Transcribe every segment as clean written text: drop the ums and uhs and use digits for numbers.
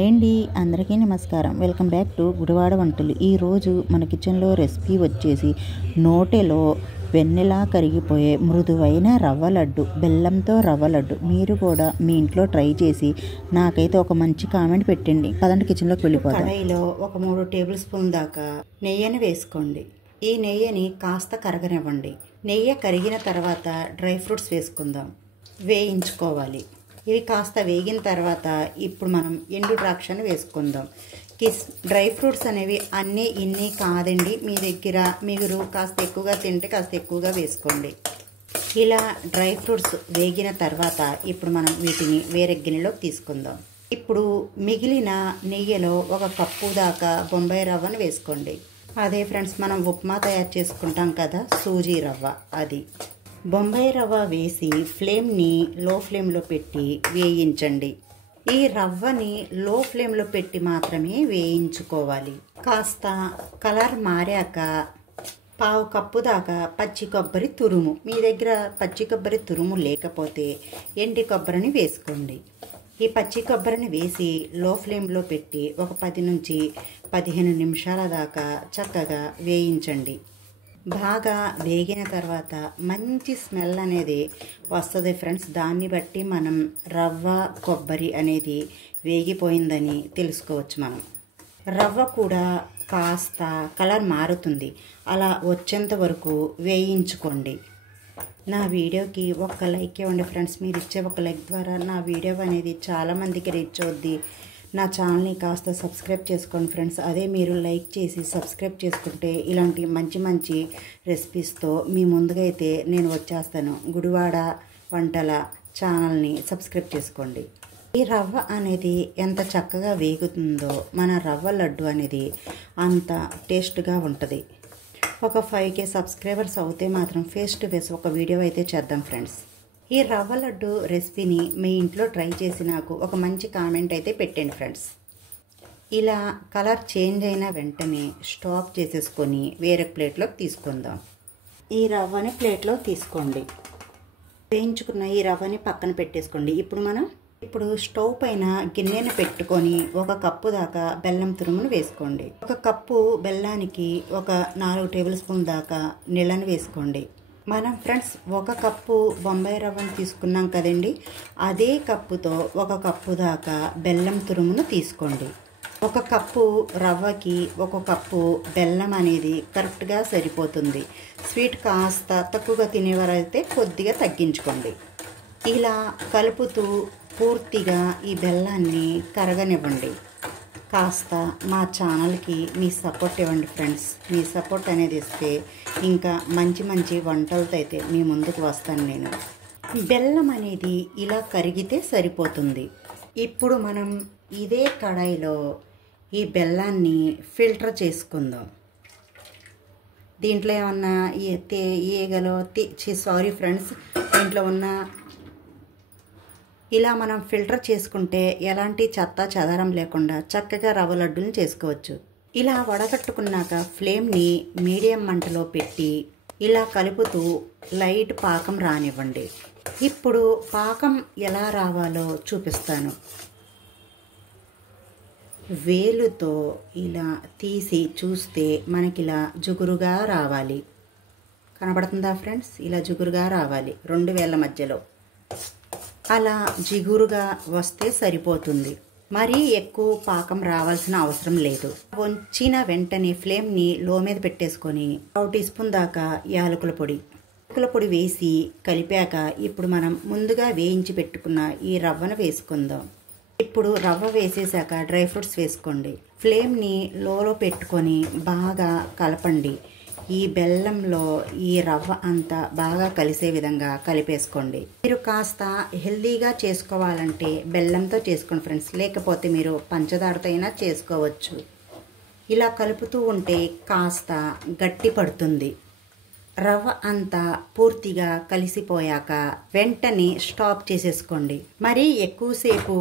Hi అండి, అందరికీ నమస్కారం. వెల్కమ్ బ్యాక్ టు గుడివాడ వంటలు. ఈరోజు మన కిచెన్లో రెసిపీ వచ్చేసి నోటెలో వెన్నెలా కరిగిపోయే మృదువైన రవ్వ లడ్డు, బెల్లంతో రవ్వ లడ్డు. మీరు కూడా మీ ఇంట్లో ట్రై చేసి నాకైతే ఒక మంచి కామెంట్ పెట్టండి. పదండి కిచెన్లోకి వెళ్ళిపోతాం. కడాయిలో ఒక 3 టేబుల్ స్పూన్ దాకా నెయ్యిని వేసుకోండి. ఈ నెయ్యిని కాస్త కరగనివ్వండి. నెయ్యి కరిగిన తర్వాత డ్రై ఫ్రూట్స్ వేసుకుందాం, వేయించుకోవాలి. ఇవి కాస్త వేగిన తర్వాత ఇప్పుడు మనం ఎండు ద్రాక్షను వేసుకుందాం. డ్రై ఫ్రూట్స్ అనేవి అన్నీ ఇన్ని కాదండి, మీ దగ్గర మీరు కాస్త ఎక్కువగా తింటే కాస్త ఎక్కువగా వేసుకోండి. ఇలా డ్రై ఫ్రూట్స్ వేగిన తర్వాత ఇప్పుడు మనం వీటిని వేరే గిన్నెలోకి తీసుకుందాం. ఇప్పుడు మిగిలిన నెయ్యిలో 1 కప్పు దాకా బొంబాయి రవ్వను వేసుకోండి. అదే ఫ్రెండ్స్, మనం ఉప్మా తయారు చేసుకుంటాం కదా, సూజీ రవ్వ, అది బొంబాయి రవ్వ వేసి ఫ్లేమ్ని లో ఫ్లేమ్లో పెట్టి వేయించండి. ఈ రవ్వని లో ఫ్లేమ్లో పెట్టి మాత్రమే వేయించుకోవాలి. కాస్త కలర్ మారాక 1/2 కప్పు దాకా పచ్చి కొబ్బరి తురుము, మీ దగ్గర పచ్చి కొబ్బరి తురుము లేకపోతే ఎండి కొబ్బరిని వేసుకోండి. ఈ పచ్చి కొబ్బరిని వేసి లో ఫ్లేమ్లో పెట్టి ఒక 10 నుంచి 15 నిమిషాల దాకా చక్కగా వేయించండి. బాగా వేగిన తర్వాత మంచి స్మెల్ అనేది వస్తుంది ఫ్రెండ్స్. దాన్ని బట్టి మనం రవ్వ కొబ్బరి అనేది వేగిపోయిందని తెలుసుకోవచ్చు. మనం రవ్వ కూడా కాస్త కలర్ మారుతుంది, అలా వచ్చేంత వరకు వేయించుకోండి. నా వీడియోకి ఒక లైక్ ఇవ్వండి ఫ్రెండ్స్. మీరు ఇచ్చే ఒక లైక్ ద్వారా నా వీడియో అనేది చాలామందికి రీచ్ అవుద్ది. నా ఛానల్ని కాస్త సబ్స్క్రైబ్ చేసుకోండి ఫ్రెండ్స్. అదే మీరు లైక్ చేసి సబ్స్క్రైబ్ చేసుకుంటే ఇలాంటి మంచి మంచి రెసిపీస్తో మీ ముందుగా అయితే నేను వచ్చేస్తాను. గుడివాడ వంటల ఛానల్ని సబ్స్క్రైబ్ చేసుకోండి. ఈ రవ్వ అనేది ఎంత చక్కగా వేగుతుందో మన రవ్వ లడ్డు అనేది అంత టేస్ట్గా ఉంటుంది. ఒక 5K సబ్స్క్రైబర్స్ అవుతే మాత్రం ఫేస్ టు ఫేస్ ఒక వీడియో అయితే చేద్దాం ఫ్రెండ్స్. ఈ రవ్వ లడ్డు రెసిపీని మీ ఇంట్లో ట్రై చేసి నాకు ఒక మంచి కామెంట్ అయితే పెట్టండి ఫ్రెండ్స్. ఇలా కలర్ చేంజ్ అయిన వెంటనే స్టాప్ చేసేసుకొని వేరే ప్లేట్లోకి తీసుకుందాం. ఈ రవ్వని ప్లేట్లో తీసుకోండి. వేయించుకున్న ఈ రవ్వని పక్కన పెట్టేసుకోండి. ఇప్పుడు స్టవ్ పైన గిన్నెను పెట్టుకొని 1 కప్పు దాకా బెల్లం తురుమును వేసుకోండి. 1 కప్పు బెల్లానికి ఒక 4 టేబుల్ స్పూన్ దాకా నీళ్ళని వేసుకోండి. మనం ఫ్రెండ్స్ 1 కప్పు బొంబాయి రవ్వను తీసుకున్నాం కదండి, అదే కప్పుతో 1 కప్పు దాకా బెల్లం తురుమును తీసుకోండి. 1 కప్పు రవ్వకి 1 కప్పు బెల్లం అనేది కరెక్ట్గా సరిపోతుంది. స్వీట్ కాస్త తక్కువగా తినేవారైతే కొద్దిగా తగ్గించుకోండి. ఇలా కలుపుతూ పూర్తిగా ఈ బెల్లాన్ని కరగనివ్వండి. కాస్త మా ఛానల్కి మీ సపోర్ట్ ఇవ్వండి ఫ్రెండ్స్. మీ సపోర్ట్ అనేది ఇస్తే ఇంకా మంచి మంచి వంటలతో అయితే మీ ముందుకు వస్తాను నేను. బెల్లం అనేది ఇలా కరిగితే సరిపోతుంది. ఇప్పుడు మనం ఇదే కడాయిలో ఈ బెల్లాన్ని ఫిల్టర్ చేసుకుందాం. దీంట్లో ఏమన్నా ఈగలో సారీ ఫ్రెండ్స్, దీంట్లో ఉన్న ఇలా మనం ఫిల్టర్ చేసుకుంటే ఎలాంటి చెత్త చెదారం లేకుండా చక్కగా రవ్వ లడ్డుని చేసుకోవచ్చు. ఇలా వడగట్టుకున్నాక ఫ్లేమ్ని మీడియం మంటలో పెట్టి ఇలా కలుపుతూ లైట్ పాకం రానివ్వండి. ఇప్పుడు పాకం ఎలా రావాలో చూపిస్తాను. వేలుతో ఇలా తీసి చూస్తే మనకి ఇలా జుగురుగా రావాలి. కనబడుతుందా ఫ్రెండ్స్? ఇలా జుగురుగా రావాలి 2 వేళ్ళ మధ్యలో. అలా జిగురుగా వస్తే సరిపోతుంది. మరీ ఎక్కువ పాకం రావాల్సిన అవసరం లేదు. వంచిన వెంటనే ఫ్లేమ్ని లో మీద పెట్టేసుకొని 1 టీ స్పూన్ దాకా యాలకుల పొడి వేసి కలిపాక ఇప్పుడు మనం ముందుగా వేయించి పెట్టుకున్న ఈ రవ్వను వేసుకుందాం. ఇప్పుడు రవ్వ వేసేసాక డ్రై ఫ్రూట్స్ వేసుకోండి. ఫ్లేమ్ని లోలో పెట్టుకొని బాగా కలపండి. ఈ బెల్లంలో ఈ రవ్వ అంతా బాగా కలిసే విధంగా కలిపేసుకోండి. మీరు కాస్త హెల్దీగా చేసుకోవాలంటే బెల్లంతో చేసుకోండి ఫ్రెండ్స్, లేకపోతే మీరు పంచదారతో అయినా చేసుకోవచ్చు. ఇలా కలుపుతూ ఉంటే కాస్త గట్టి పడుతుంది. రవ్వ అంతా పూర్తిగా కలిసిపోయాక వెంటనే స్టాప్ చేసేసుకోండి. మరీ ఎక్కువసేపు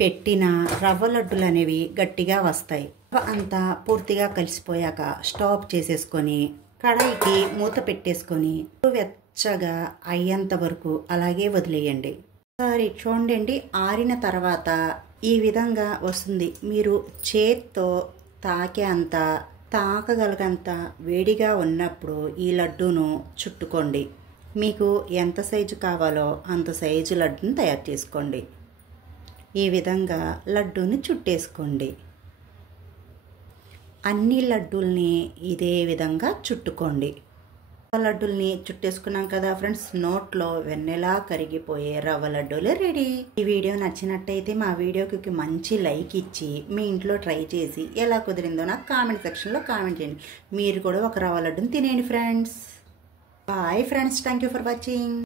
పెట్టిన రవ్వ లడ్డులు అనేవి గట్టిగా వస్తాయి. అంతా పూర్తిగా కలిసిపోయాక స్టాప్ చేసేసుకొని కడాయికి మూత పెట్టేసుకొని వెచ్చగా అయ్యేంత వరకు అలాగే వదిలేయండి. ఒకసారి చూడండి, ఆరిన తర్వాత ఈ విధంగా వస్తుంది. మీరు చేత్తో తాకగలగంత వేడిగా ఉన్నప్పుడు ఈ లడ్డూను చుట్టుకోండి. మీకు ఎంత సైజు కావాలో అంత సైజు లడ్డూని తయారు చేసుకోండి. ఈ విధంగా లడ్డూని చుట్టేసుకోండి. అన్ని లడ్డూల్ని ఇదే విధంగా చుట్టుకోండి. లడ్డూల్ని చుట్టేసుకున్నాం కదా ఫ్రెండ్స్, నోట్లో వెన్నెలా కరిగిపోయే రవ్వ లడ్డూలు రెడీ. ఈ వీడియో నచ్చినట్టయితే మా వీడియోకి మంచి లైక్ ఇచ్చి మీ ఇంట్లో ట్రై చేసి ఎలా కుదిరిందో నాకు కామెంట్ సెక్షన్లో కామెంట్ చేయండి. మీరు కూడా ఒక రవ్వ లడ్డూని తినేయండి friends. Bye friends, thank you for watching.